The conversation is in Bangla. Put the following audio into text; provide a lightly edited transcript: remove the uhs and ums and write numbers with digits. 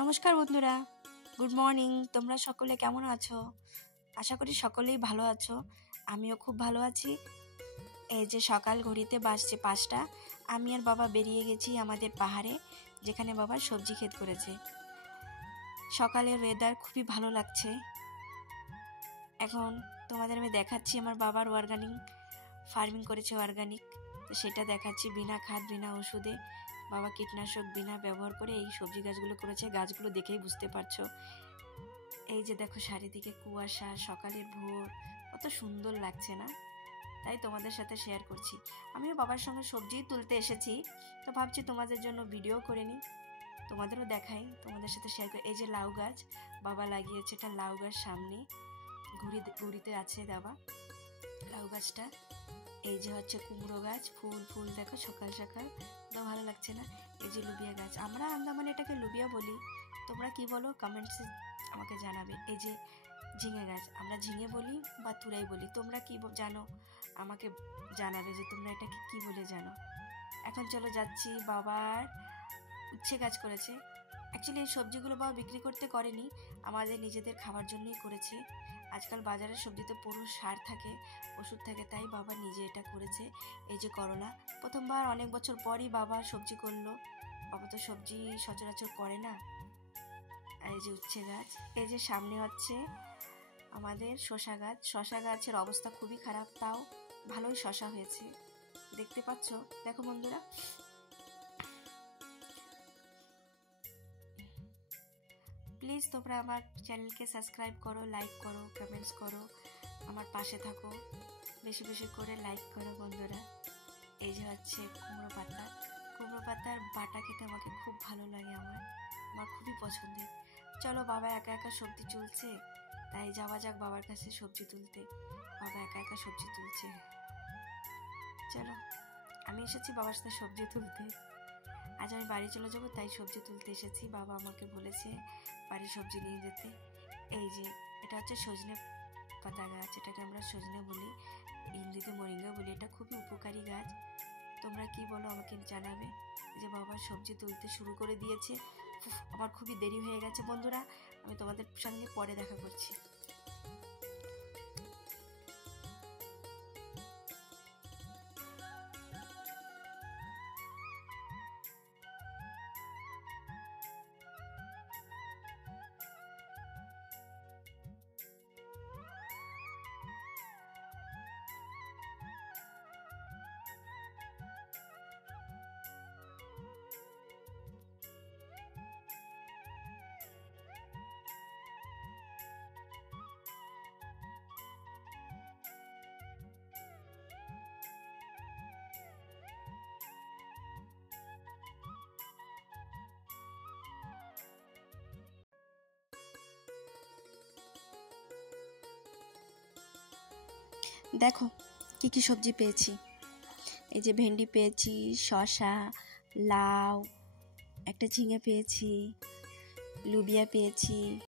নমস্কার বন্ধুরা, গুড মর্নিং। তোমরা সকলে কেমন আছো? আশা করি সকলেই ভালো আছো। আমিও খুব ভালো আছি। এই যে সকাল ঘড়িতে বাজছে 5টা। আমি আর বাবা বেরিয়ে গেছি আমাদের পাহাড়ে, যেখানে বাবা সবজি ক্ষেত করেছে। সকালের ওয়েদার খুবই ভালো লাগছে। এখন তোমাদের আমি দেখাচ্ছি আমার বাবার অর্গানিক ফার্মিং করেছে, অর্গানিক। তো সেটা দেখাচ্ছি, বিনা খাদ বিনা ওষুধে বাবা কীটনাশক বিনা ব্যবহার করে এই সবজি গাছগুলো করেছে। গাছগুলো দেখেই বুঝতে পারছো। এই যে দেখো চারিদিকে কুয়াশা, সকালের ভোর, কত সুন্দর লাগছে না? তাই তোমাদের সাথে শেয়ার করছি। আমিও বাবার সঙ্গে সবজি তুলতে এসেছি, তো ভাবছি তোমাদের জন্য ভিডিও করে নিই, তোমাদেরও দেখাই, তোমাদের সাথে শেয়ার করি। এই যে লাউ গাছ বাবা লাগিয়েছে, এটা লাউ গাছ সামনে ঘুড়িতে আছে দেওয়া লাউ গাছটা। এই যে হচ্ছে কুমড়ো গাছ, ফুল ফুল দেখো সকাল সকাল, তো ভালো লাগছে না? এই যে লুবিয়া গাছ, আমরা আন্দামানে এটাকে লুবিয়া বলি, তোমরা কি বলো কমেন্টসে আমাকে জানাবে। এই যে ঝিঙে গাছ, আমরা ঝিঙে বলি বা তুরাই বলি, তোমরা কি জানো আমাকে জানাবে যে তোমরা এটাকে কি বলে জানো। এখন চলো যাচ্ছি। বাবার উচ্ছে গাছ করেছে। অ্যাকচুয়ালি এই সবজিগুলো বাবা বিক্রি করতে করেনি, আমাদের নিজেদের খাবার জন্যই করেছে। আজকাল বাজারের সবজিতে পুরো সার থাকে, ওষুধ থাকে, তাই বাবা নিজে এটা করেছে। এই যে করলা, প্রথমবার অনেক বছর পরই বাবা সবজি করলো। বাবা তো সবজি সচরাচর করে না। এই যে উচ্ছে গাছ, এই যে সামনে হচ্ছে আমাদের শসা গাছ। শসা গাছের অবস্থা খুবই খারাপ, তাও ভালোই শসা হয়েছে, দেখতে পাচ্ছ। দেখো বন্ধুরা, প্লিজ তোমরা আমার চ্যানেলকে সাবস্ক্রাইব করো, লাইক করো, কমেন্টস করো, আমার পাশে থাকো, বেশি বেশি করে লাইক করো বন্ধুরা। এই যে হচ্ছে কুমড়ো পাতা, কুমড়ো পাতার বাটা খেতে আমাকে খুব ভালো লাগে, আমার খুবই পছন্দের। চলো, বাবা একা একা সবজি তুলছে, তাই যাওয়া যাক বাবার কাছে সবজি তুলতে। বাবা একা একা সবজি তুলছে, চলো। আমি এসেছি বাবার সাথে সবজি তুলতে। আজ আমি বাড়ি চলে যাবো, তাই সবজি তুলতে এসেছি। বাবা আমাকে বলেছে বাড়ি সবজি নিয়ে যেতে। এই যে এটা হচ্ছে সজনে পাতা গাছ, এটাকে আমরা সজনে বলি, হিন্দিতে মোরিঙ্গা বলি। এটা খুবই উপকারী গাছ, তোমরা কি বলো আমাকে জানাবে। এই যে বাবা সবজি তুলতে শুরু করে দিয়েছে। আমার খুবই দেরি হয়ে গেছে বন্ধুরা, আমি তোমাদের সঙ্গে পরে দেখা করছি। দেখো কি কি সবজি পেয়েছি। এই যে ভেন্ডি পেয়েছি, শসা, লাউ, একটা ঝিঙে পেয়েছি, লুবিয়া পেয়েছি,